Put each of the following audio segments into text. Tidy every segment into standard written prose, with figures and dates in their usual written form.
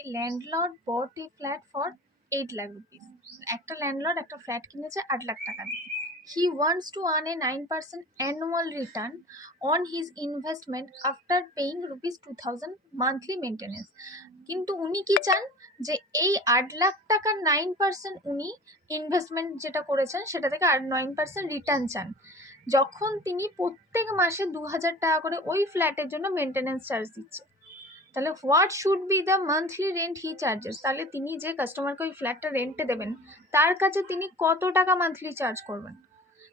A landlord bought a flat for 8 lakh rupees. একটা landlord একটা flat কিনেছে 8 লাখ টাকা দিয়ে। He wants to earn a 9% annual return on his investment after paying rupees 2000 monthly maintenance. কিন্তু উনি কি চান যে এই 8 লাখ টাকার 9% উনি ইনভেস্টমেন্ট যেটা করেছেন সেটা থেকে আর 9% রিটার্ন চান, যখন তিনি প্রত্যেক মাসে 2000 টাকা করে ওই ফ্ল্যাটের জন্য মেনটেনেন্স চার্জ দিচ্ছে। তাহলে what should be the monthly rent he charges, তাহলে তিনি যে কাস্টমারকে ওই ফ্ল্যাটটা রেন্টে দেবেন তার কাছে তিনি কত টাকা মান্থলি চার্জ করবেন।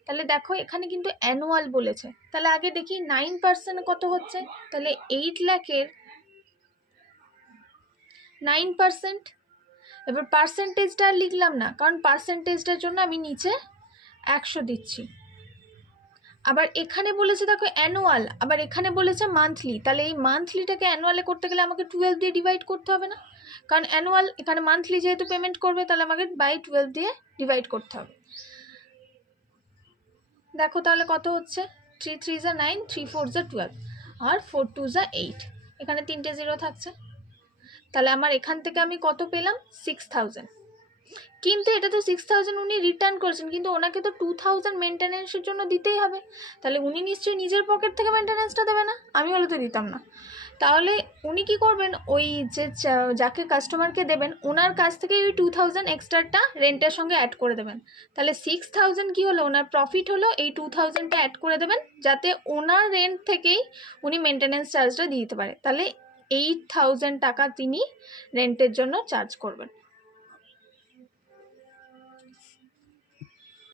তাহলে দেখো এখানে কিন্তু অ্যানুয়াল বলেছে, তাহলে আগে দেখি 9% কত হচ্ছে। তাহলে 8 লাখের 9%, এবার পার্সেন্টেজটা আর লিখলাম না, কারণ পার্সেন্টেজটার জন্য আমি নিচে 100 দিচ্ছি। আবার এখানে বলেছে দেখো অ্যানুয়াল, আবার এখানে বলেছে মান্থলি, তাহলে এই মান্থলিটাকে অ্যানুয়ালে করতে গেলে আমাকে 12 দিয়ে ডিভাইড করতে হবে না, কারণ অ্যানুয়াল এখানে মান্থলি যেহেতু পেমেন্ট করবে তাহলে আমাকে বাই 12 দিয়ে ডিভাইড করতে হবে। দেখো তাহলে কত হচ্ছে, 3 3 যা 9, 3 4 যা 12, আর 4 2 যা 8, এখানে 3টে জিরো থাকছে। তাহলে আমার এখান থেকে আমি কত পেলাম, 6000। কিন্তু এটা তো 6000 উনি রিটার্ন করেছেন, কিন্তু ওনাকে তো 2000 মেনটেন্যান্সের জন্য দিতেই হবে। তাহলে উনি নিশ্চয়ই নিজের পকেট থেকে মেনটেন্যান্সটা দেবে না, আমি হলে তো দিতাম না। তাহলে উনি কি করবেন, ওই যে যাকে কাস্টমারকে দেবেন ওনার কাছ থেকে ওই 2000 এক্সট্রাটা রেন্টের সঙ্গে অ্যাড করে দেবেন। তাহলে 6000 কি হলো, ওনার প্রফিট হলো, এই 2000টা অ্যাড করে দেবেন যাতে ওনার রেন্ট থেকেই উনি মেনটেন্যান্স চার্জটা দিয়ে দিতে পারে। তাহলে 8000 টাকা তিনি রেন্টের জন্য চার্জ করবেন।